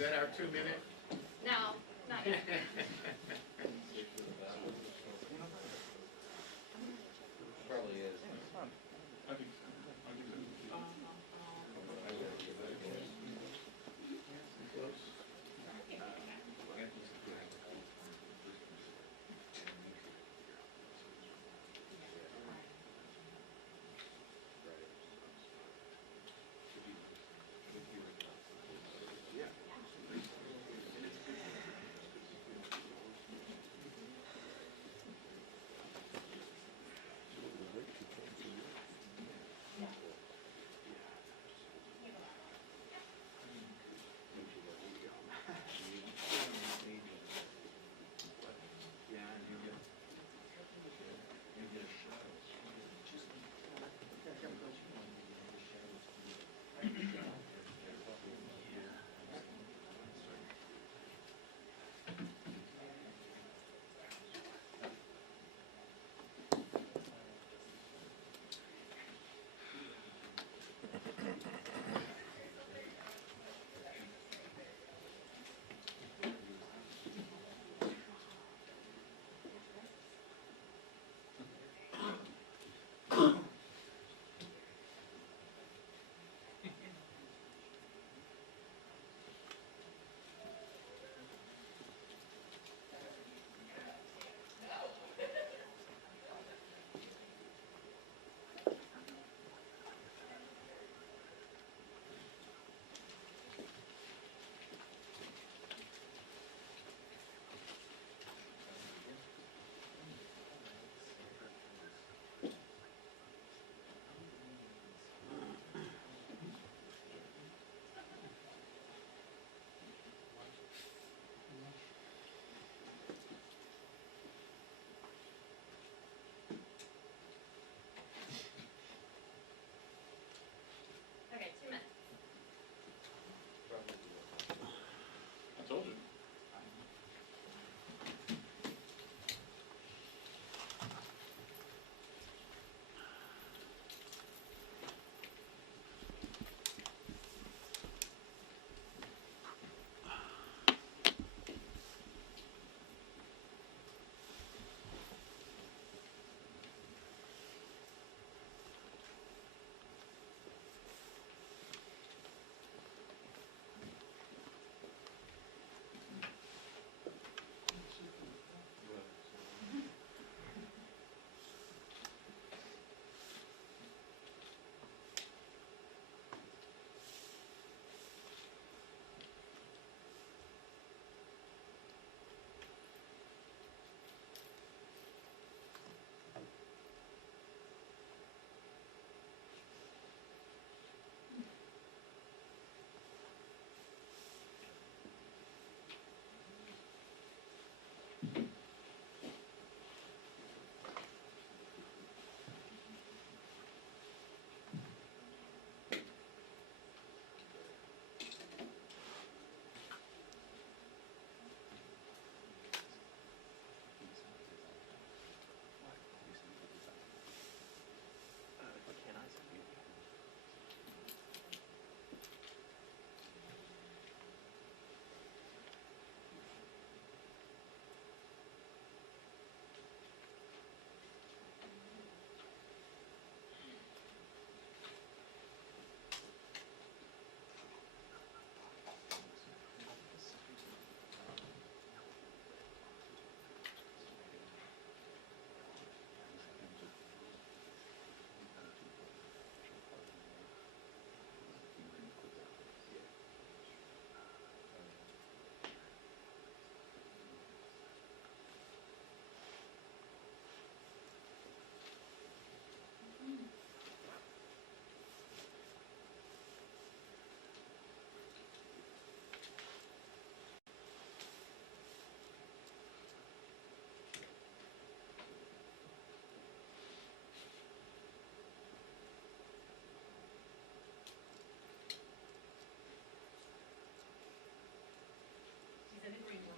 that our 2 minute? No, not yet. Probably is. I think so. Close. Okay, 2 minutes. I told you. She's in the green room.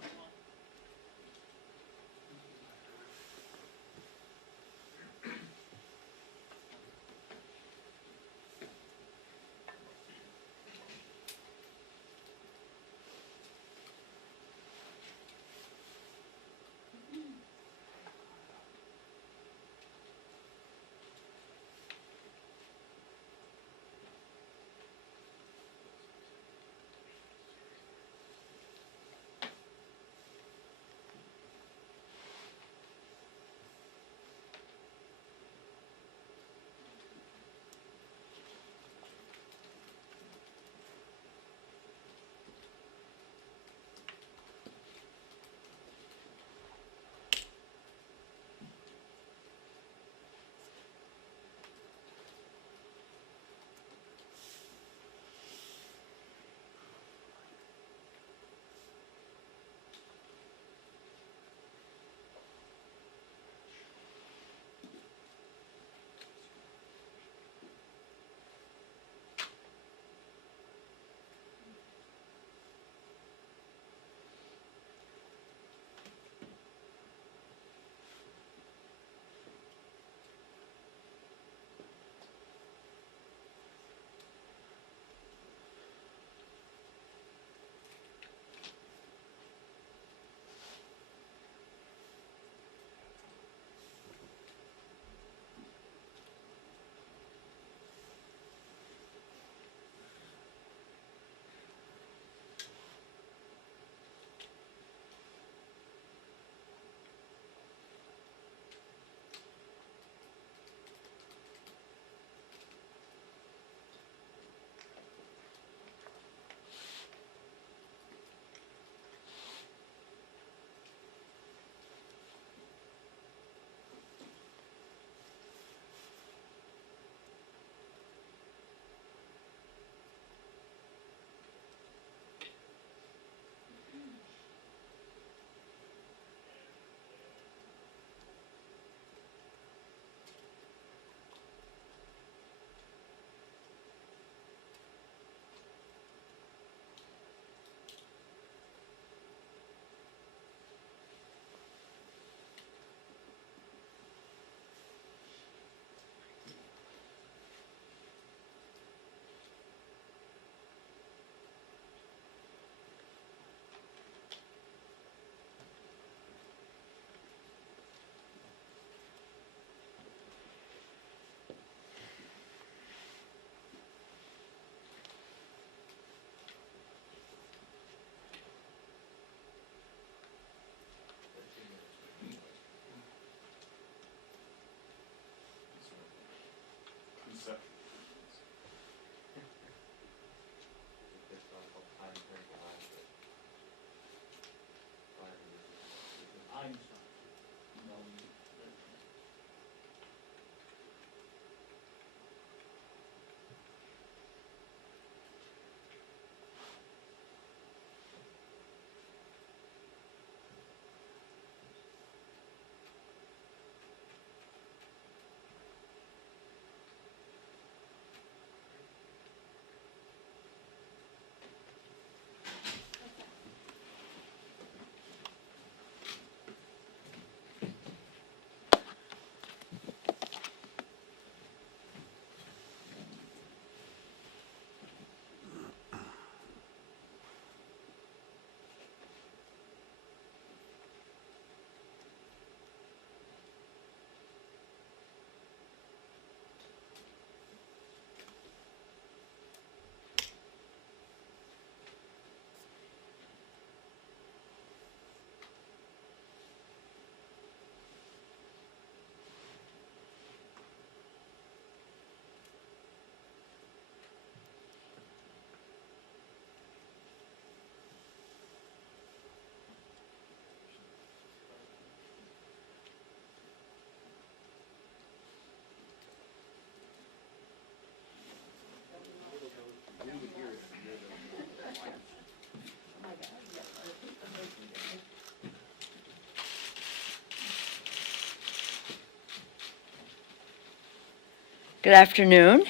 Good afternoon.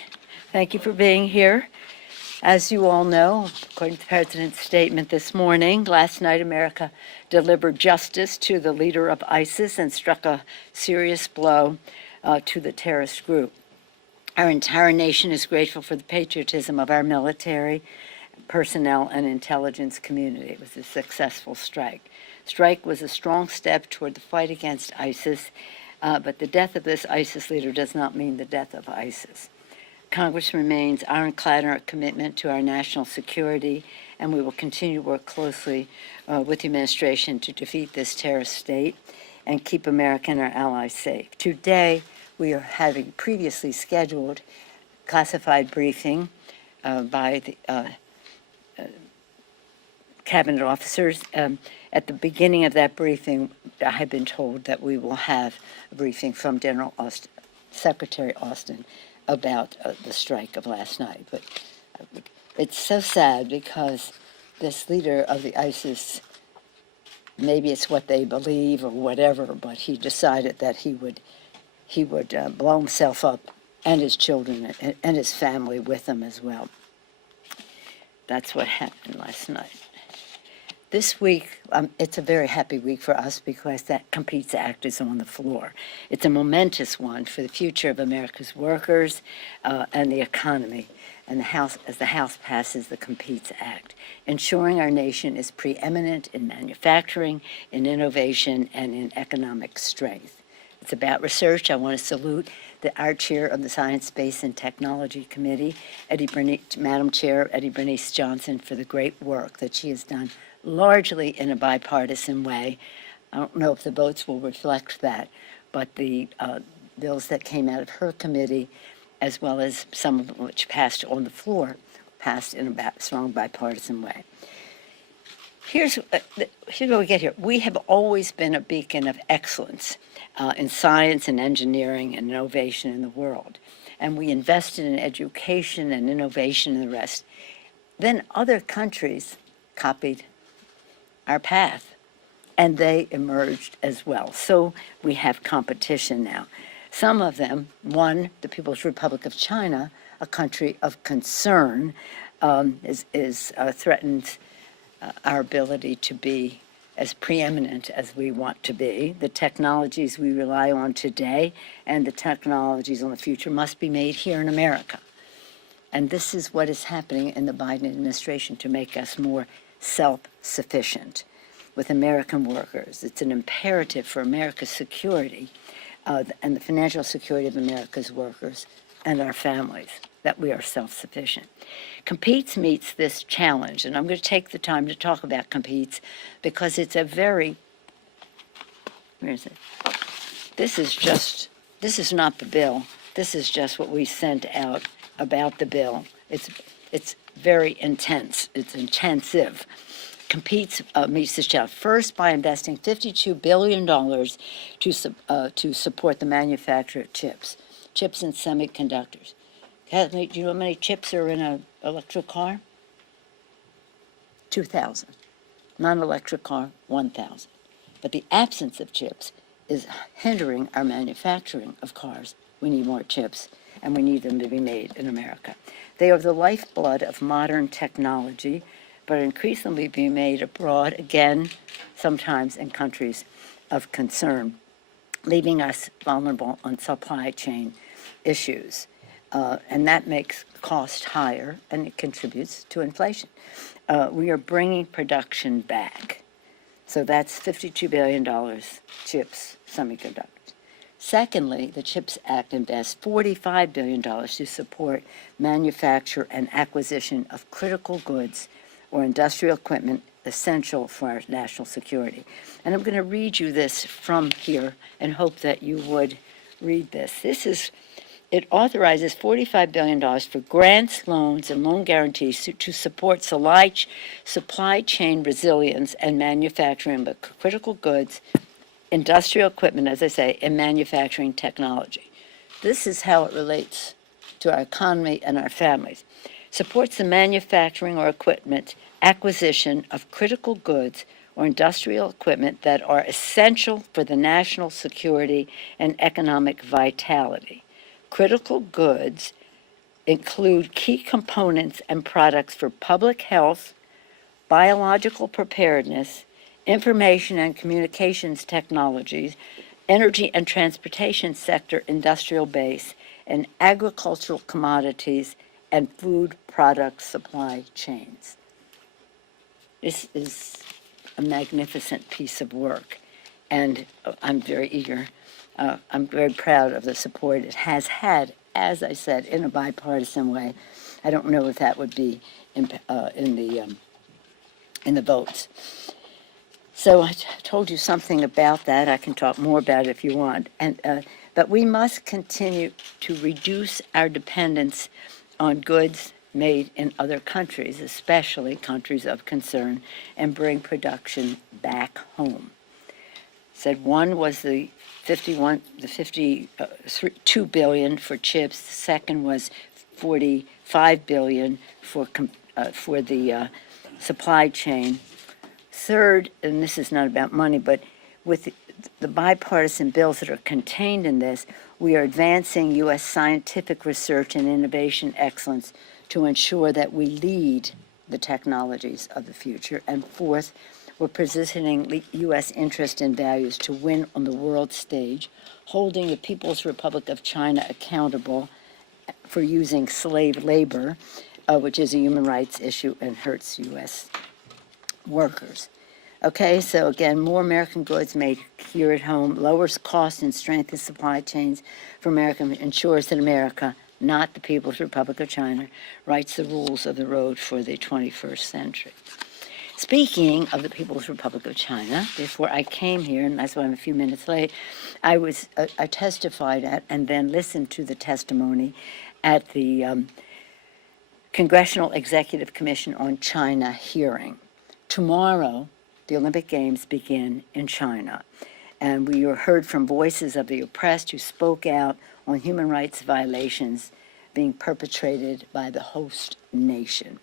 Thank you for being here. As you all know, according to the President's statement this morning, last night America delivered justice to the leader of ISIS and struck a serious blow to the terrorist group. Our entire nation is grateful for the patriotism of our military, personnel, and intelligence community. It was a successful strike. Strike was a strong step toward the fight against ISIS, but the death of this ISIS leader does not mean the death of ISIS. Congress remains ironclad in our commitment to our national security, and we will continue to work closely with the administration to defeat this terrorist state and keep America and our allies safe. Today, we are having previously scheduled classified briefing by the cabinet officers. At the beginning of that briefing, I have been told that we will have a briefing from Secretary Austin about the strike of last night. But it's so sad because this leader of the ISIS, maybe it's what they believe or whatever, but he decided that he would blow himself up and his children and his family with him as well. That's what happened last night. This week, it's a very happy week for us because that Competes Act is on the floor. It's a momentous one for the future of America's workers and the economy. And as the House passes the Competes Act, ensuring our nation is preeminent in manufacturing, in innovation, and in economic strength. It's about research. I want to salute our chair of the Science, Space, and Technology Committee, Madam Chair Eddie Bernice Johnson, for the great work that she has done largely in a bipartisan way. I don't know if the votes will reflect that, but the bills that came out of her committee, as well as some of which passed on the floor, passed in a strong bipartisan way. Here's what we get here. We have always been a beacon of excellence in science and engineering and innovation in the world. And we invested in education and innovation and the rest. Then other countries copied our path, and they emerged as well. So we have competition now. Some of them, one, the People's Republic of China, a country of concern, threatens our ability to be as preeminent as we want to be. The technologies we rely on today and the technologies in the future must be made here in America. And this is what is happening in the Biden administration to make us more self-sufficient with American workers. It's an imperative for America's security and the financial security of America's workers and our families that we are self-sufficient. Competes meets this challenge, and I'm going to take the time to talk about Competes because it's a very, where is it? This is not the bill. This is just what we sent out about the bill. It's very intense. It's intensive. Competes meets this challenge first by investing $52 billion to support the manufacture of chips and semiconductors. Do you know how many chips are in an electric car? 2,000. Non-electric car, 1,000. But the absence of chips is hindering our manufacturing of cars. We need more chips, and we need them to be made in America. They are the lifeblood of modern technology, but are increasingly being made abroad, again, sometimes in countries of concern, leaving us vulnerable on supply chain issues. And that makes cost higher, and it contributes to inflation. We are bringing production back. So that's $52 billion, chips, semiconductors. Secondly, the CHIPS Act invests $45 billion to support manufacture and acquisition of critical goods or industrial equipment essential for our national security. And I'm going to read you this from here and hope that you would read this. It authorizes $45 billion for grants, loans, and loan guarantees to support supply chain resilience and manufacturing of critical goods, industrial equipment, as I say, and manufacturing technology. This is how it relates to our economy and our families. Supports the manufacturing or equipment acquisition of critical goods or industrial equipment that are essential for the national security and economic vitality. critical goods include key components and products for public health, biological preparedness, information and communications technologies, energy and transportation sector industrial base, and agricultural commodities and food product supply chains. This is a magnificent piece of work, and I'm very eager. I'm very proud of the support it has had, as I said, in a bipartisan way. I don't know if that would be in the votes. So I told you something about that. I can talk more about it if you want. But we must continue to reduce our dependence on goods made in other countries, especially countries of concern, and bring production back home. Said one was the 52 billion for chips. The second was 45 billion for the supply chain. Third, and this is not about money, but with the bipartisan bills that are contained in this, we are advancing U.S. scientific research and innovation excellence to ensure that we lead the technologies of the future. And fourth, we're positioning U.S. interest and values to win on the world stage, holding the People's Republic of China accountable for using slave labor, which is a human rights issue and hurts U.S. workers. Okay, so again, more American goods made here at home lowers costs and strengthens supply chains for America, ensures that America, not the People's Republic of China, writes the rules of the road for the 21st century. Speaking of the People's Republic of China, before I came here, and that's why I'm a few minutes late, I testified at and then listened to the testimony at the Congressional Executive Commission on China hearing. Tomorrow, the Olympic Games begin in China, and we heard from voices of the oppressed who spoke out on human rights violations being perpetrated by the host nation.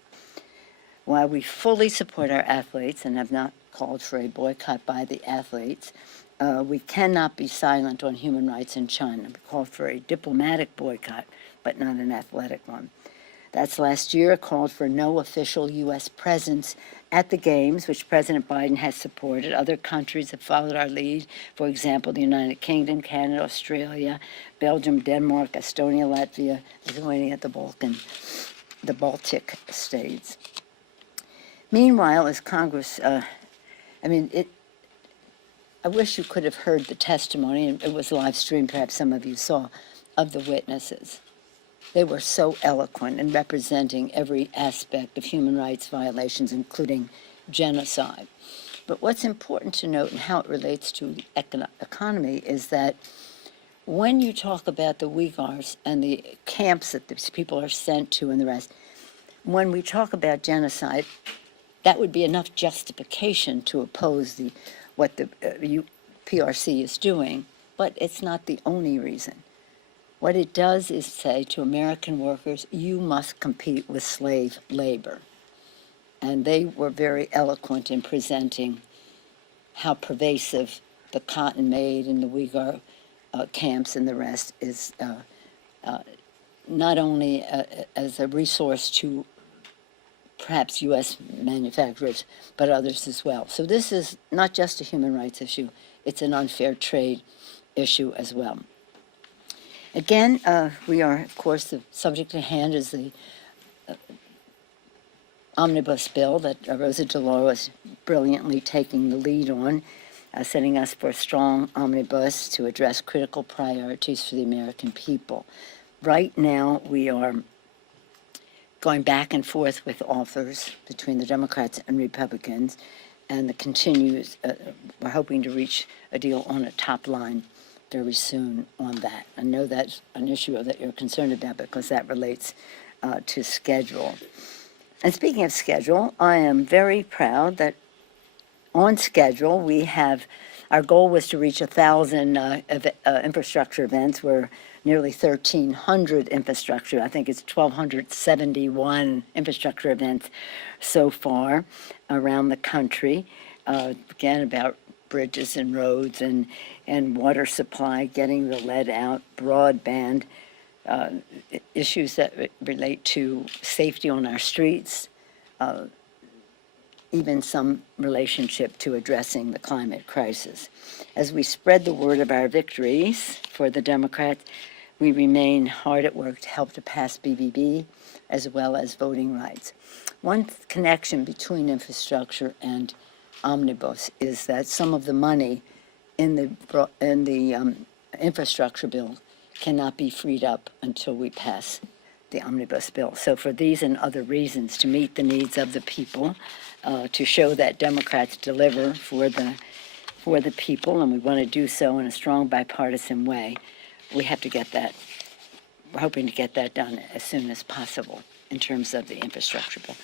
While we fully support our athletes and have not called for a boycott by the athletes, we cannot be silent on human rights in China. We called for a diplomatic boycott, but not an athletic one. That's last year, called for no official U.S. presence at the Games, which President Biden has supported. Other countries have followed our lead. For example, the United Kingdom, Canada, Australia, Belgium, Denmark, Estonia, Latvia, Lithuania, the Baltic states. Meanwhile, as Congress, I wish you could have heard the testimony, and it was live streamed, perhaps some of you saw, of the witnesses. They were so eloquent in representing every aspect of human rights violations, including genocide. But what's important to note and how it relates to the economy is that when you talk about the Uyghurs and the camps that these people are sent to and the rest, when we talk about genocide, that would be enough justification to oppose what the PRC is doing, but it's not the only reason. What it does is say to American workers, you must compete with slave labor. And they were very eloquent in presenting how pervasive the cotton made in the Uyghur camps and the rest is not only as a resource to perhaps U.S. manufacturers, but others as well. So this is not just a human rights issue, it's an unfair trade issue as well. Again, we are, of course, the subject at hand is the omnibus bill that Rosa DeLauro is brilliantly taking the lead on, setting us for a strong omnibus to address critical priorities for the American people. Right now, we are going back and forth with authors between the Democrats and Republicans, and we're hoping to reach a deal on a top line very soon on that. I know that's an issue that you're concerned about because that relates to schedule. And speaking of schedule, I am very proud that on schedule we have, our goal was to reach 1,000 infrastructure events. We're nearly 1,300 infrastructure. I think it's 1,271 infrastructure events so far around the country. Again, about bridges and roads and water supply, getting the lead out, broadband, issues that relate to safety on our streets, even some relationship to addressing the climate crisis. As we spread the word of our victories for the Democrats, we remain hard at work to help to pass BBB as well as voting rights. One connection between infrastructure and omnibus is that some of the money in the infrastructure bill cannot be freed up until we pass the omnibus bill. So for these and other reasons, to meet the needs of the people, to show that Democrats deliver for the people, and we want to do so in a strong bipartisan way, we have to get that. We're hoping to get that done as soon as possible in terms of the infrastructure bill.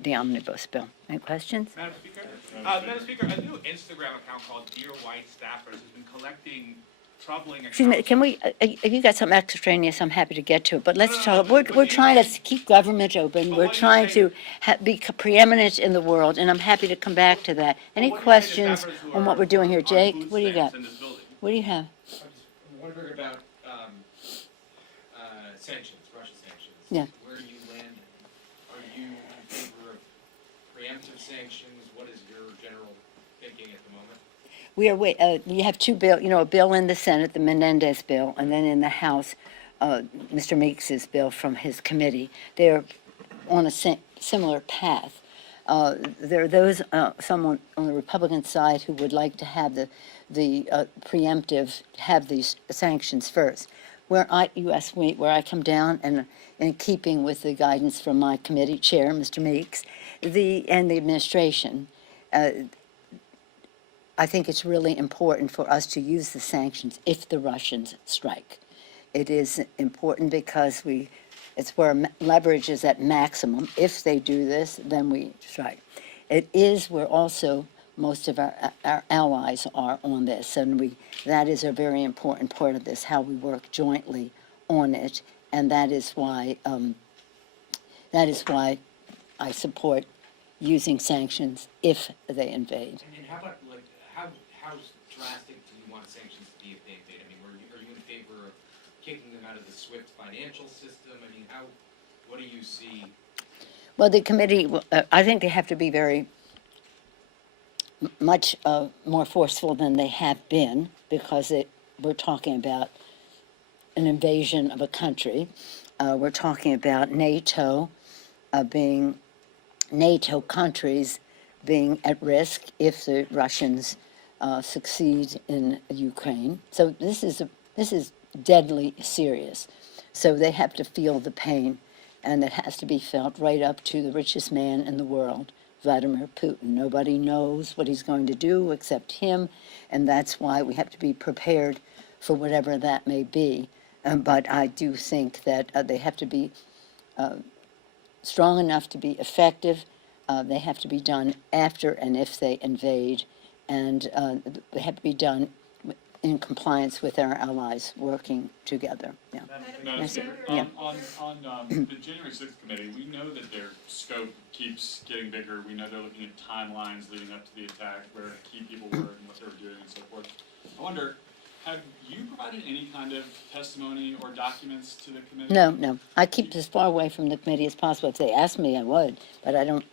The omnibus bill. Any questions? Madam Speaker, a new Instagram account called Dear White Staffers has been collecting troubling Excuse me, can we, if you got something extraneous, I'm happy to get to it, but let's talk, we're trying to keep government open, we're trying to be preeminent in the world, and I'm happy to come back to that. Any questions on what we're doing here? Jake, what do you got? What do you have? I'm wondering about sanctions, Russia sanctions. Yeah. Where do you land? Are you in favor of preemptive sanctions? What is your general thinking at the moment? You have two bills, a bill in the Senate, the Menendez bill, and then in the House, Mr. Meeks's bill from his committee. They're on a similar path. There are those, someone on the Republican side who would like to have the preemptive, have these sanctions first. Where I come down, and in keeping with the guidance from my committee chair, Mr. Meeks, and the administration, I think it's really important for us to use the sanctions if the Russians strike. It is important because it's where leverage is at maximum. If they do this, then we strike. It is where also most of our allies are on this, and that is a very important part of this, how we work jointly on it, and that is why I support using sanctions if they invade. And how about, like, how drastic do you want sanctions to be if they invade? I mean, are you in favor of kicking them out of the SWIFT financial system? I mean, what do you see? Well, the committee, I think they have to be very much more forceful than they have been, because we're talking about an invasion of a country. We're talking about NATO countries being at risk if the Russians succeed in Ukraine. So this is deadly serious. So they have to feel the pain, and it has to be felt right up to the richest man in the world, Vladimir Putin. Nobody knows what he's going to do except him, and that's why we have to be prepared for whatever that may be. But I do think that they have to be strong enough to be effective. They have to be done after and if they invade, and they have to be done in compliance with our allies working together. Yeah. Madam Yes, Speaker, yeah. on the January 6th committee, we know that their scope keeps getting bigger. We know they're looking at timelines leading up to the attack, where key people were and what they were doing and so forth. I wonder, have you provided any kind of testimony or documents to the committee? No. I keep as far away from the committee as possible. If they asked me, I would, but I don't.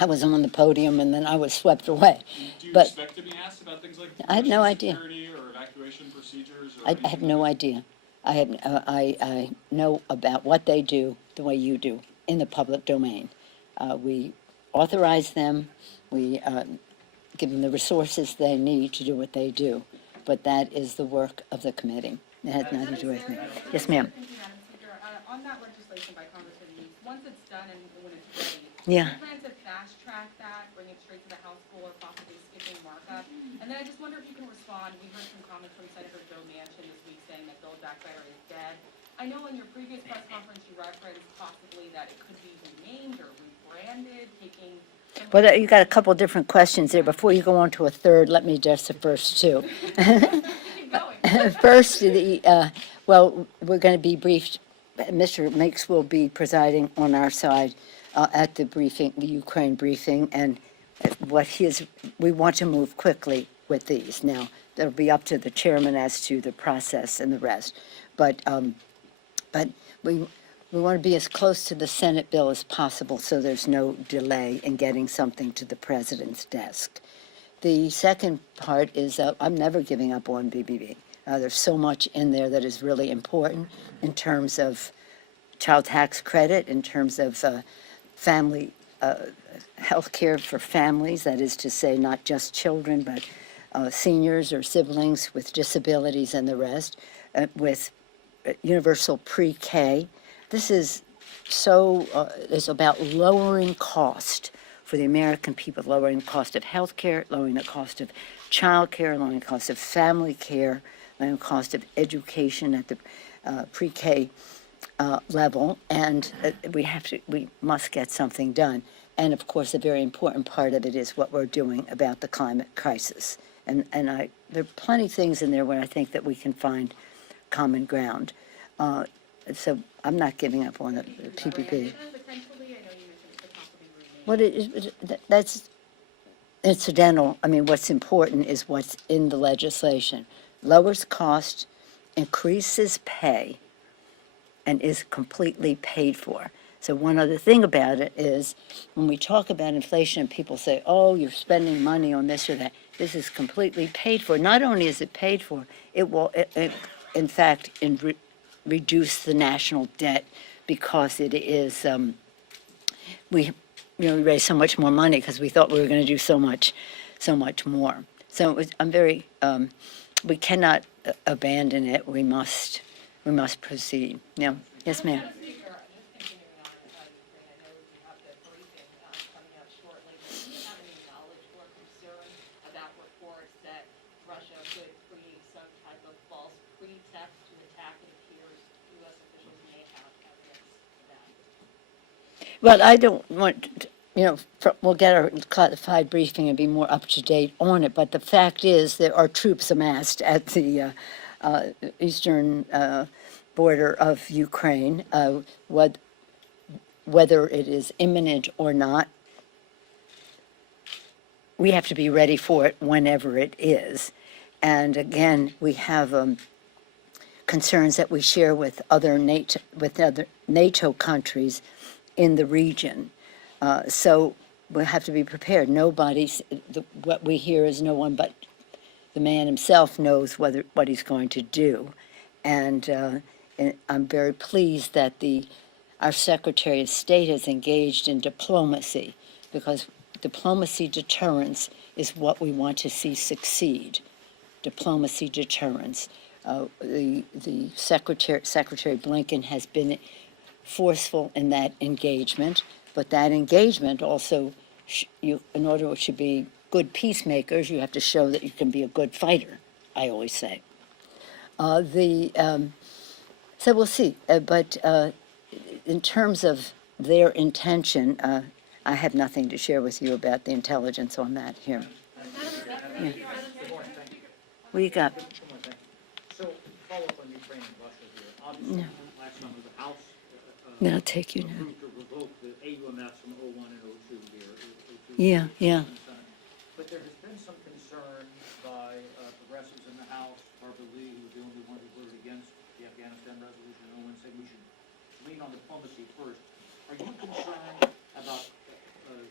I was on the podium and then I was swept away. Do you But expect to be asked about things like I have no national idea. security or evacuation procedures? Or I anything have like no that? idea. I know about what they do the way you do in the public domain. We authorize them. We give them the resources they need to do what they do. But that is the work of the committee. It has nothing to do with me. Yes, ma'am. Thank you, Madam Speaker. On that legislation by Congressman Meeks, once it's done and when it's ready, Yeah. do you plan to fast track that, bring it straight to the House floor, possibly skipping markup? And then I just wonder if you can respond. We heard some comments from Senator Joe Manchin this week saying that Build Back Better is dead. I know in your previous press conference you referenced possibly that it could be renamed or rebranded, taking. Well, you got a couple different questions there. Before you go on to a third, let me address the first two. Keep going. First, we're going to be briefed. Mr. Meeks will be presiding on our side at the briefing, the Ukraine briefing, and we want to move quickly with these. Now, it'll be up to the chairman as to the process and the rest. But But we want to be as close to the Senate bill as possible so there's no delay in getting something to the president's desk. The second part is I'm never giving up on BBB. There's so much in there that is really important in terms of child tax credit, in terms of family health care for families, that is to say, not just children, but seniors or siblings with disabilities and the rest, with universal pre-K. This is it's about lowering cost for the American people, lowering the cost of health care, lowering the cost of child care, lowering the cost of family care, lowering the cost of education at the pre-K level, and we must get something done. And of course, a very important part of it is what we're doing about the climate crisis. And there are plenty of things in there where I think that we can find common ground. So I'm not giving up on the PPP. Potentially, I know you mentioned it could possibly remain. What that's incidental. I mean, what's important is what's in the legislation. Lowers cost, increases pay, and is completely paid for. So one other thing about it is when we talk about inflation and people say, oh, you're spending money on this or that, this is completely paid for. Not only is it paid for, it will, in fact, reduce the national debt because it is, we raise so much more money because we thought we were going to do so much more. So I'm very, we cannot abandon it. We must proceed. Yeah. Yes, ma'am. Madam Speaker, just continuing on Ukraine, I know we have the briefing coming up shortly. Do you have any knowledge or concern about reports that Russia could create some type of false pretext to attack? It appears U.S. officials may have evidence for that. Well, I don't want, we'll get our classified briefing and be more up to date on it, but the fact is there are troops amassed at the eastern border of Ukraine. Whether it is imminent or not, we have to be ready for it whenever it is. And again, we have concerns that we share with other NATO countries in the region. So we have to be prepared. What we hear is no one but the man himself knows what he's going to do. And I'm very pleased that our Secretary of State has engaged in diplomacy, because diplomacy deterrence is what we want to see succeed. Diplomacy deterrence. The Secretary Blinken has been forceful in that engagement, but that engagement also, in order to be good peacemakers, you have to show that you can be a good fighter, I always say. So we'll see. But in terms of their intention, I have nothing to share with you about the intelligence on that here. Yeah. What do you got? So, follow up on Ukraine and Russia here. Obviously, No. last summer, the House Then I'll take you now. approved to revoke the AUMFs from 01 and 02 here. 02. Yeah. But there has been some concern by progressives in the House, Barbara Lee, who was the only one who voted against the Afghanistan resolution, and one said we should lean on diplomacy first. Are you concerned about the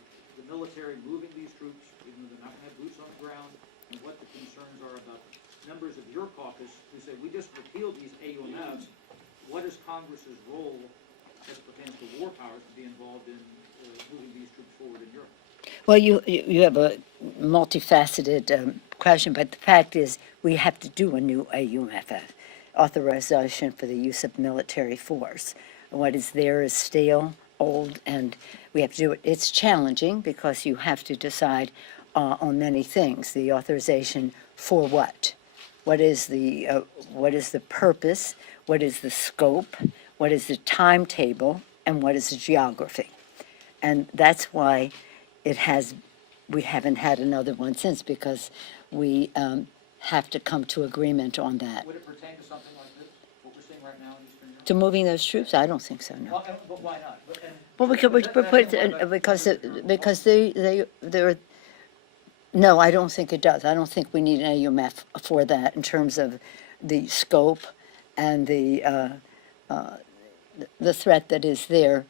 military moving these troops, even though they're not going to have boots on the ground, and what the concerns are about members of your caucus who say, we just repealed these AUMFs, what is Congress's role as pertains to war powers to be involved in moving these troops forward in Europe? Well, you have a multifaceted question, but the fact is we have to do a new AUMF, authorization for the use of military force. What is there is stale, old, and we have to do it. It's challenging because you have to decide on many things. The authorization for what? What is the purpose? What is the scope? What is the timetable? And what is the geography? And that's why we haven't had another one since, because we have to come to agreement on that. Would it pertain to something like this, what we're seeing right now in Eastern Europe? To moving those troops? I don't think so, no. Well, but why not? Well, they're, no, I don't think it does. I don't think we need an AUMF for that in terms of the scope and the the threat that is there,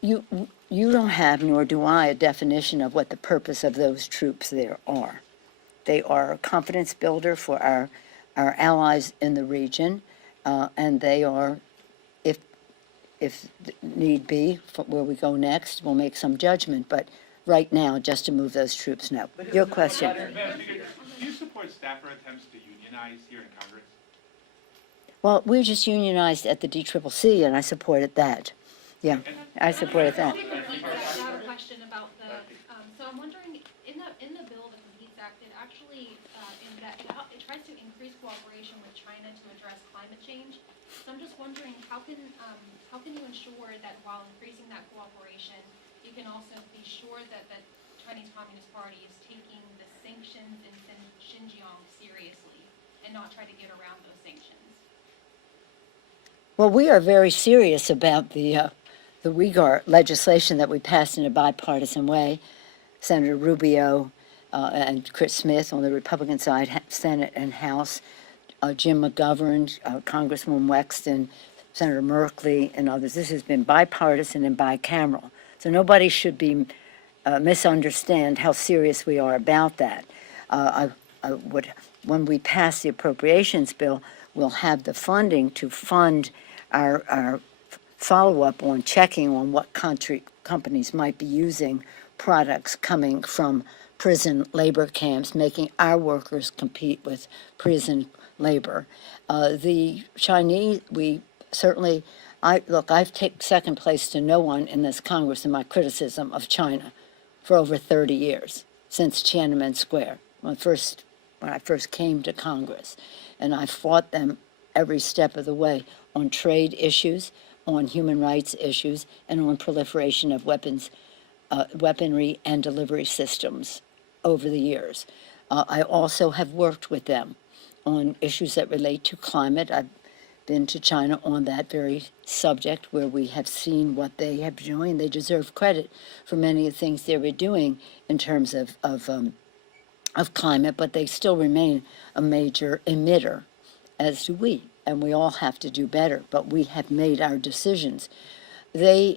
you don't have, nor do I, a definition of what the purpose of those troops there are. They are a confidence builder for our allies in the region, and they are, if need be, for where we go next, we'll make some judgment, but right now, just to move those troops, no. Your question. Madam Speaker, do you support staffer attempts to unionize here in Congress? Well, we just unionized at the DCCC, and I supported that. Yeah, I supported that. I have a question about so I'm wondering, in the bill, the Competes Act, it actually, it tries to increase cooperation with China to address climate change. So I'm just wondering, how can you ensure that while increasing that cooperation, you can also be sure that the Chinese Communist Party is taking the sanctions in Xinjiang seriously and not try to get around those sanctions? Well, we are very serious about the Uyghur legislation that we passed in a bipartisan way. Senator Rubio and Chris Smith on the Republican side, Senate and House, Jim McGovern, Congresswoman Wexton, Senator Merkley, and others. This has been bipartisan and bicameral. So nobody should be misunderstand how serious we are about that. When we pass the appropriations bill, we'll have the funding to fund our follow-up on checking on what companies might be using products coming from prison labor camps, making our workers compete with prison labor. The Chinese, we certainly, I've taken second place to no one in this Congress in my criticism of China for over 30 years, since Tiananmen Square, when I first came to Congress. And I fought them every step of the way on trade issues, on human rights issues, and on proliferation of weaponry and delivery systems over the years. I also have worked with them on issues that relate to climate. I've been to China on that very subject, where we have seen what they have been doing. They deserve credit for many of the things they were doing in terms of climate, but they still remain a major emitter, as do we, and we all have to do better, but we have made our decisions. It's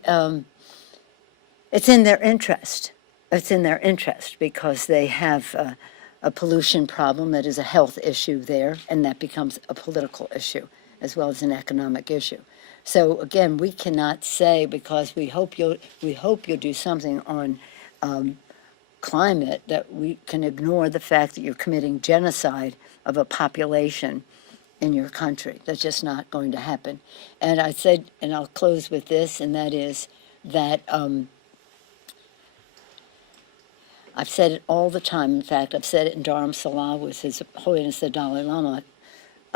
in their interest. It's in their interest because they have a pollution problem that is a health issue there, and that becomes a political issue as well as an economic issue. So again, we cannot say, because we hope you'll do something on climate, that we can ignore the fact that you're committing genocide of a population in your country. That's just not going to happen. And I said, and I'll close with this, and that is that I've said it all the time. In fact, I've said it in Dharamsala with His Holiness the Dalai Lama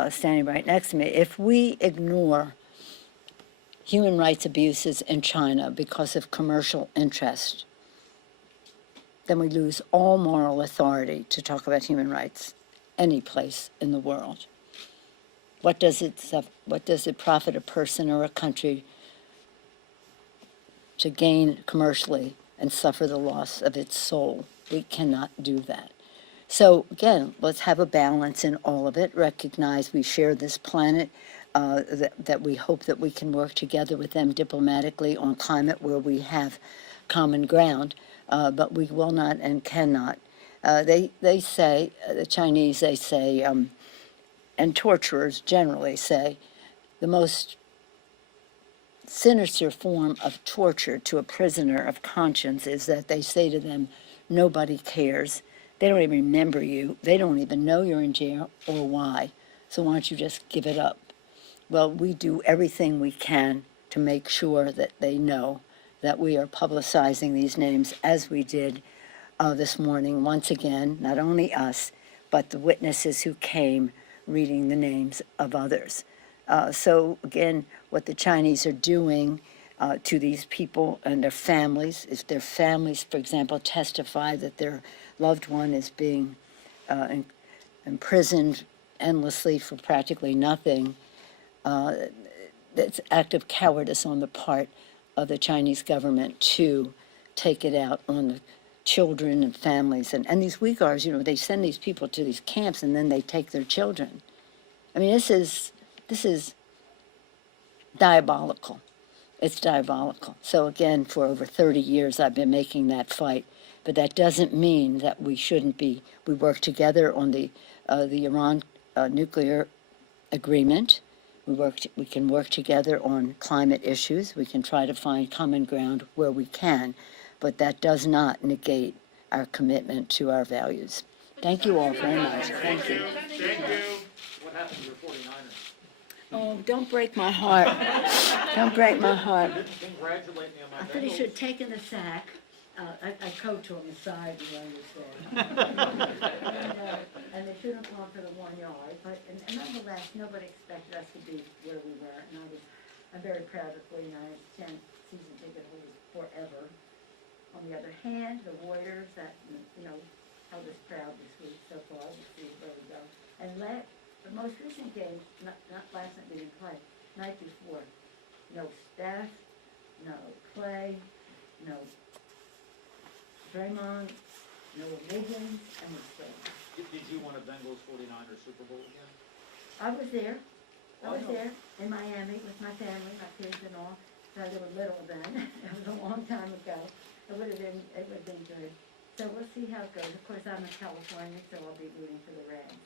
standing right next to me. If we ignore human rights abuses in China because of commercial interest, then we lose all moral authority to talk about human rights any place in the world. What does it profit a person or a country to gain commercially and suffer the loss of its soul? We cannot do that. So again, let's have a balance in all of it. Recognize we share this planet, that we hope that we can work together with them diplomatically on climate where we have common ground, but we will not and cannot. They say, the Chinese, they say, and torturers generally say, the most sinister form of torture to a prisoner of conscience is that they say to them, nobody cares. They don't even remember you. They don't even know you're in jail or why. So why don't you just give it up? Well, we do everything we can to make sure that they know that we are publicizing these names, as we did this morning, once again, not only us, but the witnesses who came reading the names of others. So again, what the Chinese are doing to these people and their families, if their families, for example, testify that their loved one is being imprisoned endlessly for practically nothing, that's an act of cowardice on the part of the Chinese government to take it out on the children and families. And these Uyghurs, they send these people to these camps and then they take their children. I mean, this is diabolical. It's diabolical. So again, for over 30 years, I've been making that fight. But that doesn't mean that we shouldn't be. We work together on the Iran nuclear agreement. We can work together on climate issues. We can try to find common ground where we can. But that does not negate our commitment to our values. Thank you all very much. Thank you. What happened to your 49ers? Oh, don't break my heart. Don't break my heart. Congratulate me on my I thought he Bengals. should have taken the sack. I coached on the side when I was there. And they should have gone for the 1 yard, but and nonetheless, nobody expected us to be where we were. And I'm very proud of 49ers 10 season ticket holders forever. On the other hand, the Warriors that, held us proud this week so far, we'll see where we go. And the most recent game, not last night, we didn't play, night before, no Steph, no Clay, no Draymond, no Wiggins, and no Steph. Did you want a Bengals 49ers Super Bowl again? I was there. I Oh, was no. there in Miami with my family, my kids and all. So they were little then. It was a long time ago. It would have been good. So we'll see how it goes. Of course, I'm in California, so I'll be rooting for the Rams.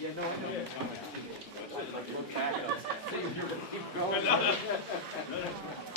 Yeah, no, I know.